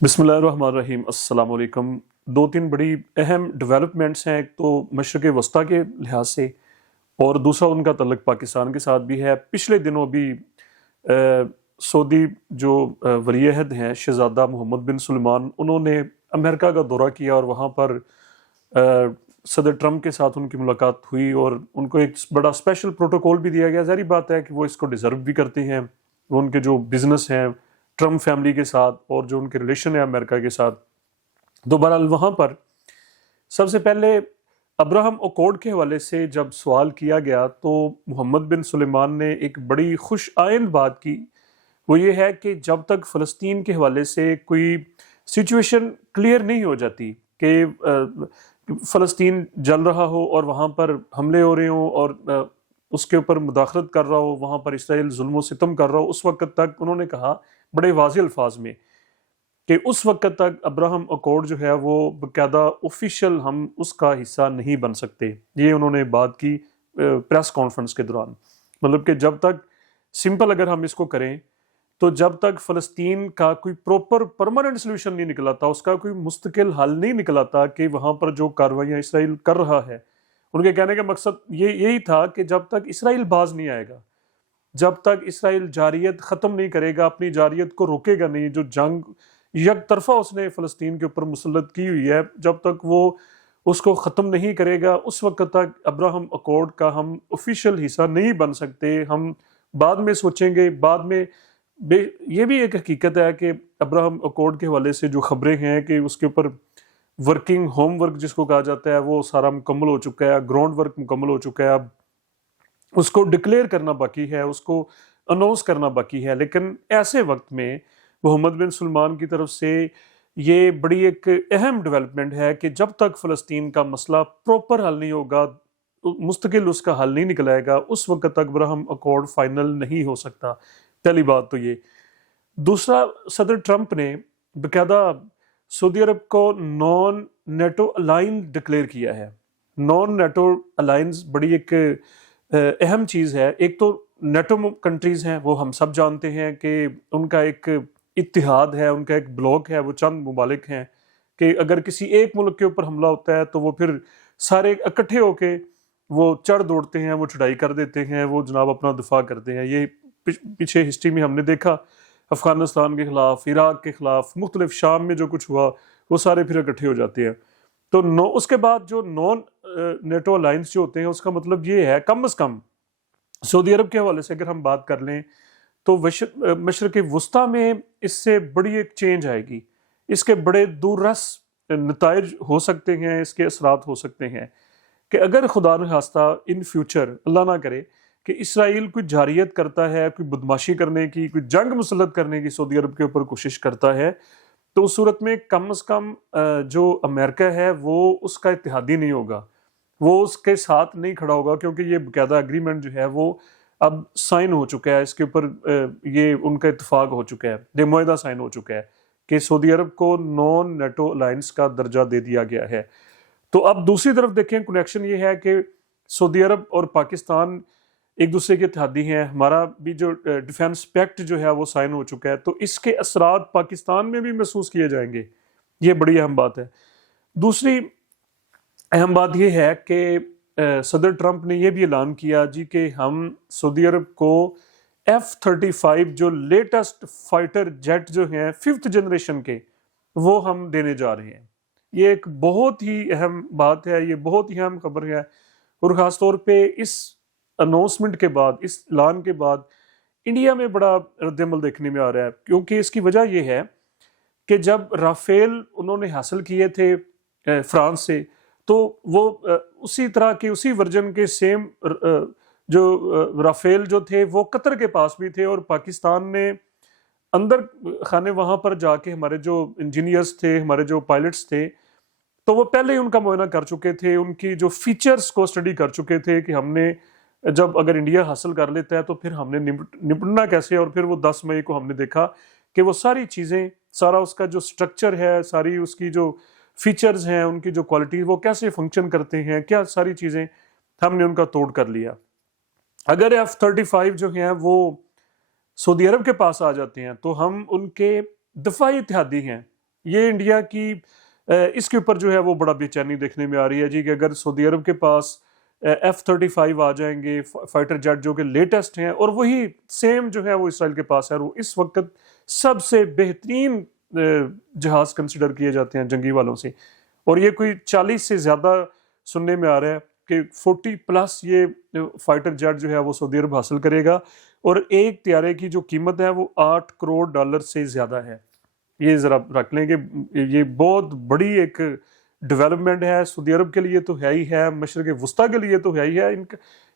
बिस्मिल्लाहिर्रहमानिर्रहीम। अस्सलाम वालेकुम। दो तीन बड़ी अहम डेवलपमेंट्स हैं। एक तो मशरक़ वस्ता के लिहाज से और दूसरा उनका तल्लुक़ पाकिस्तान के साथ भी है। पिछले दिनों भी सऊदी जो वली अहद हैं शहज़ादा मोहम्मद बिन सुलेमान, उन्होंने अमेरिका का दौरा किया और वहाँ पर सदर ट्रंप के साथ उनकी मुलाकात हुई और उनको एक बड़ा स्पेशल प्रोटोकॉल भी दिया गया। ज़ाहिर बात है कि वो इसको डिज़र्व भी करते हैं। वो उनके जो बिज़नेस हैं ट्रंप फैमिली के साथ और जो उनके रिलेशन है अमेरिका के साथ, तो बहरहाल वहाँ पर सबसे पहले अब्राहम अकॉर्ड के हवाले से जब सवाल किया गया तो मोहम्मद बिन सुलेमान ने एक बड़ी खुश आइंद बात की। वो ये है कि जब तक फ़लस्तीन के हवाले से कोई सिचुएशन क्लियर नहीं हो जाती कि फ़लस्तीन जल रहा हो और वहाँ पर हमले हो रहे हों और उसके ऊपर मुदाखलत कर रहा हो, वहाँ पर इसराइल जुल्म सितम कर रहा हो, उस वक्त तक उन्होंने कहा बड़े वाज़ेह अल्फाज में कि उस वक्त तक अब्राहम अकॉर्ड जो है वो बाकायदा ऑफिशियल हम उसका हिस्सा नहीं बन सकते। ये उन्होंने बात की प्रेस कॉन्फ्रेंस के दौरान। मतलब कि जब तक सिंपल अगर हम इसको करें तो जब तक फ़लस्तीन का कोई प्रॉपर परमानेंट सोल्यूशन नहीं निकलाता, उसका कोई मुस्तकिल हल नहीं निकलाता कि वहाँ पर जो कार्रवाइयाँ इसराइल कर रहा है, उनके कहने का मकसद यही था कि जब तक इसराइल बाज नहीं आएगा, जब तक इसराइल जारियत ख़त्म नहीं करेगा, अपनी जारियत को रोकेगा नहीं, जो जंग एक तरफा उसने फ़लस्तीन के ऊपर मुसल्लत की हुई है, जब तक वो उसको ख़त्म नहीं करेगा, उस वक्त तक अब्राहम अकॉर्ड का हम ऑफिशियल हिस्सा नहीं बन सकते। हम बाद में सोचेंगे, बाद में ये भी एक हकीकत है कि अब्राहम अकॉर्ड के हवाले से जो खबरें हैं कि उसके ऊपर वर्किंग होमवर्क जिसको कहा जाता है वो सारा मुकम्मल हो चुका है, ग्राउंड वर्क मुकम्मल हो चुका है। अब उसको डिक्लेयर करना बाकी है, उसको अनाउंस करना बाकी है। लेकिन ऐसे वक्त में मोहम्मद बिन सुलेमान की तरफ से ये बड़ी एक अहम डेवलपमेंट है कि जब तक फ़लस्तीन का मसला प्रॉपर हल नहीं होगा, मुस्तकिल उसका हल नहीं निकलाएगा, उस वक्त तक अब्राहम अकॉर्ड फाइनल नहीं हो सकता। पहली बात तो ये। दूसरा, सदर ट्रंप ने बाकायदा सऊदी अरब को नॉन नेटो अलाइन डिक्लेयर किया है। नॉन नेटो अलाइंस बड़ी एक अहम चीज़ है। एक तो नेटो कंट्रीज़ हैं, वो हम सब जानते हैं कि उनका एक इत्तिहाद है, उनका एक ब्लॉक है, वो चंद मुमालिक हैं कि अगर किसी एक मुल्क के ऊपर हमला होता है तो वो फिर सारे इकट्ठे होके वो चढ़ दौड़ते हैं, वो चढ़ाई कर देते हैं, वो जनाब अपना दिफा करते हैं। ये पीछे हिस्ट्री में हमने देखा, अफ़गानिस्तान के ख़िलाफ़, इराक़ के ख़िलाफ़, मुख्तलिफ शाम में जो कुछ हुआ वो सारे फिर इकट्ठे हो जाते हैं। तो उसके बाद जो नॉन नेटो अलायंस जो होते हैं उसका मतलब ये है, कम अज़ कम सऊदी अरब के हवाले से अगर हम बात कर लें तो मशरक़ वस्ता में इससे बड़ी एक चेंज आएगी। इसके बड़े दूररस नताइज हो सकते हैं, इसके असरात हो सकते हैं कि अगर खुदा न खास्ता इन फ्यूचर अल्लाह ना करे कि इसराइल कोई जारियत करता है, कोई बदमाशी करने की, कोई जंग मुसल्लत करने की सऊदी अरब के ऊपर कोशिश करता है, तो उस सूरत में कम अज़ कम जो अमेरिका है वो उसका इत्तेहादी नहीं होगा, वो उसके साथ नहीं खड़ा होगा, क्योंकि ये बाकायदा एग्रीमेंट जो है वो अब साइन हो चुका है। इसके ऊपर ये उनका इत्तफाक हो चुका है, ये मुआहदा साइन हो चुका है कि सऊदी अरब को नॉन नेटो अलायंस का दर्जा दे दिया गया है। तो अब दूसरी तरफ देखें, कनेक्शन ये है कि सऊदी अरब और पाकिस्तान एक दूसरे के इत्तेहादी हैं। हमारा भी जो डिफेंस पैक्ट जो है वो साइन हो चुका है, तो इसके असरात पाकिस्तान में भी महसूस किए जाएंगे। ये बड़ी अहम बात है। दूसरी अहम बात यह है कि सदर ट्रंप ने यह भी ऐलान किया जी कि हम सऊदी अरब को F-35 जो लेटेस्ट फाइटर जेट जो हैं 5th जनरेशन के, वो हम देने जा रहे हैं। ये एक बहुत ही अहम बात है, ये बहुत ही अहम खबर है। और ख़ास तौर पे इस अनाउंसमेंट के बाद, इस ऐलान के बाद इंडिया में बड़ा रद्दमल देखने में आ रहा है, क्योंकि इसकी वजह यह है कि जब राफेल उन्होंने हासिल किए थे फ्रांस से, तो वो उसी तरह के उसी वर्जन के सेम जो राफेल जो थे वो कतर के पास भी थे, और पाकिस्तान ने अंदर खाने वहाँ पर जाके हमारे जो इंजीनियर्स थे, हमारे जो पायलट्स थे, तो वो पहले ही उनका मुआयना कर चुके थे, उनकी जो फीचर्स को स्टडी कर चुके थे कि हमने जब अगर इंडिया हासिल कर लेता है तो फिर हमने निपटना कैसे। और फिर वो 10 मई को हमने देखा कि वो सारी चीज़ें, सारा उसका जो स्ट्रक्चर है, सारी उसकी जो फीचर्स हैं, उनकी जो क्वालिटी, वो कैसे फंक्शन करते हैं, क्या सारी चीज़ें हमने उनका तोड़ कर लिया। अगर F-35 जो हैं वो सऊदी अरब के पास आ जाते हैं तो हम उनके दफाई इत्तेहादी हैं, یہ انڈیا کی اس کے اوپر جو ہے وہ بڑا بے چینی دیکھنے میں آ رہی ہے جی، کہ اگر سعودی عرب کے پاس F-35 آ جائیں گے فائٹر جیٹ جو کہ لیٹسٹ ہیں، اور وہی سیم جو ہے وہ اسرائیل کے پاس ہے، اور وہ اس وقت سب سے بہترین جہاز کنسیڈر کیے جاتے ہیں جنگی والوں سے، اور یہ کوئی 40 سے زیادہ سننے میں آ رہا ہے کہ 40+ یہ فائٹر جیٹ جو ہے وہ سعودی عرب حاصل کرے گا، اور ایک طیارے کی جو قیمت ہے وہ $8 کروڑ سے زیادہ ہے۔ یہ ذرا رکھ لیں کہ یہ بہت بڑی ایک ڈیولپمنٹ ہے، سعودی عرب کے لیے تو ہے ہی ہے، مشرق وسطیٰ کے لیے تو ہے ہی ہے،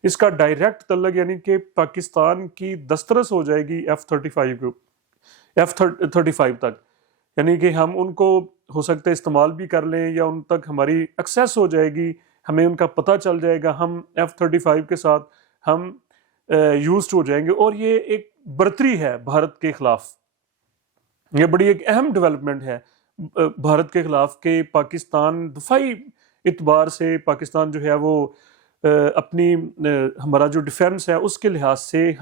اس کا ڈائریکٹ تعلق یعنی کہ پاکستان کی دسترس ہو جائے گی F-35 تک، یعنی کہ ہم ان کو ہو سکتا ہے استعمال بھی کر لیں، یا ان تک ہماری ایکسیس ہو جائے گی، ہمیں ان کا پتہ چل جائے گا، ہم F-35 کے ساتھ ہم یوزڈ ہو جائیں گے، اور یہ ایک برتری ہے بھارت کے خلاف، یہ بڑی ایک اہم ڈیولپمنٹ ہے بھارت کے خلاف، کہ پاکستان دفاعی اعتبار سے پاکستان جو ہے وہ اپنی ہمارا جو ڈیفنس ہے اس کے لحاظ سے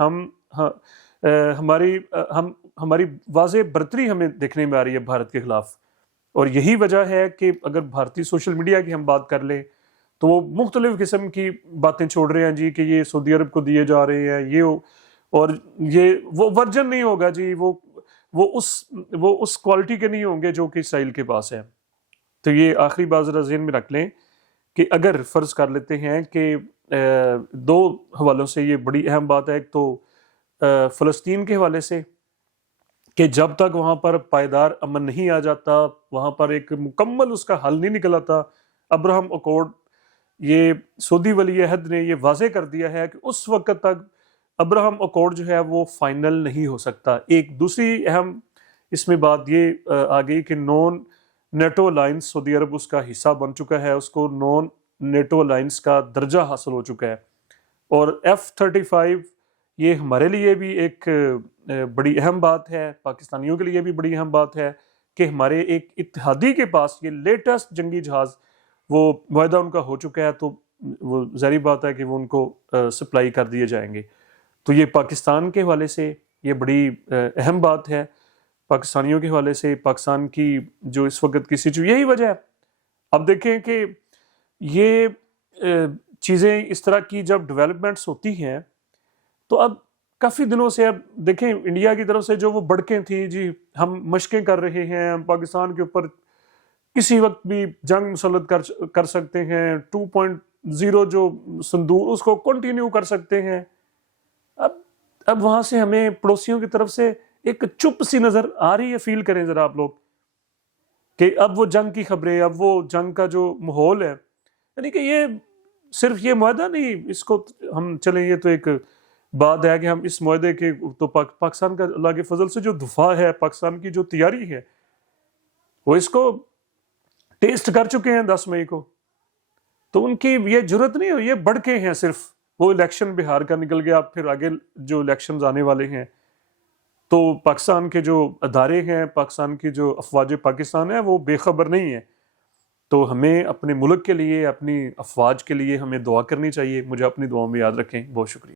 ہماری واضح برتری ہمیں دیکھنے میں آ رہی ہے بھارت کے خلاف، اور یہی وجہ ہے کہ اگر بھارتی سوشل میڈیا کی ہم بات کر لیں تو وہ مختلف قسم کی باتیں چھوڑ رہے ہیں جی، کہ یہ سعودی عرب کو دیے جا رہے ہیں یہ، اور یہ وہ ورجن نہیں ہوگا جی، وہ اس کوالٹی کے نہیں ہوں گے جو کہ اسرائیل کے پاس ہے۔ تو یہ آخری بات ذرا ذہن میں رکھ لیں کہ اگر فرض کر لیتے ہیں کہ دو حوالوں سے یہ بڑی اہم بات ہے، ایک تو فلسطین کے حوالے سے کہ جب تک وہاں پر پائیدار امن نہیں آ جاتا، وہاں پر ایک مکمل اس کا حل نہیں نکل آتا، ابراہم اکارڈ، یہ سعودی ولی عہد نے یہ واضح کر دیا ہے کہ اس وقت تک ابراہم اکارڈ جو ہے وہ فائنل نہیں ہو سکتا۔ ایک دوسری اہم اس میں بات یہ آ گئی کہ نون نیٹو الائنس سعودی عرب اس کا حصہ بن چکا ہے، اس کو نون نیٹو الائنس کا درجہ حاصل ہو چکا ہے، اور F-35 یہ ہمارے لیے بھی ایک بڑی اہم بات ہے، پاکستانیوں کے لیے بھی بڑی اہم بات ہے کہ ہمارے ایک اتحادی کے پاس یہ لیٹسٹ جنگی جہاز وہ معاہدہ ان کا ہو چکا ہے، تو وہ ظاہری بات ہے کہ وہ ان کو سپلائی کر دیے جائیں گے۔ تو یہ پاکستان کے حوالے سے یہ بڑی اہم بات ہے، پاکستانیوں کے حوالے سے پاکستان کی جو اس وقت کی سچویشن، یہی وجہ ہے۔ اب دیکھیں کہ یہ چیزیں اس طرح کی جب ڈیولپمنٹس ہوتی ہیں تو اب کافی دنوں سے اب دیکھیں انڈیا کی طرف سے جو وہ بڑکیں تھیں جی، ہم مشقیں کر رہے ہیں، ہم پاکستان کے اوپر کسی وقت بھی جنگ مسلط کر سکتے ہیں، 2.0 جو صندوق اس کو کنٹینیو کر سکتے ہیں، اب وہاں سے ہمیں پڑوسیوں کی طرف سے ایک چپ سی نظر آ رہی ہے، فیل کریں ذرا آپ لوگ کہ اب وہ جنگ کی خبریں، اب وہ جنگ کا جو ماحول ہے، یعنی کہ یہ صرف یہ معاہدہ نہیں، اس کو ہم چلیں، یہ تو ایک بات ہے کہ ہم اس معاہدے کے تو پاکستان کا اللہ کے فضل سے جو دفاع ہے، پاکستان کی جو تیاری ہے، وہ اس کو ٹیسٹ کر چکے ہیں 10 مئی کو، تو ان کی یہ جرت نہیں ہو، یہ بڑکے ہیں صرف، وہ الیکشن بہار کا نکل گیا، پھر آگے جو الیکشنز آنے والے ہیں، تو پاکستان کے جو ادارے ہیں، پاکستان کی جو افواج پاکستان ہے وہ بے خبر نہیں ہے۔ تو ہمیں اپنے ملک کے لیے، اپنی افواج کے لیے ہمیں دعا کرنی چاہیے۔ مجھے اپنی دعاؤں میں یاد رکھیں۔ بہت شکریہ۔